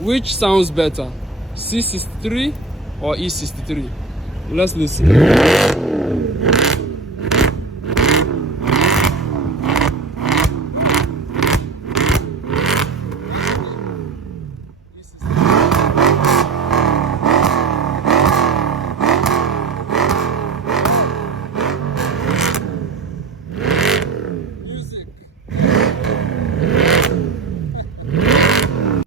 Which sounds better, C63 or E63? Let's listen.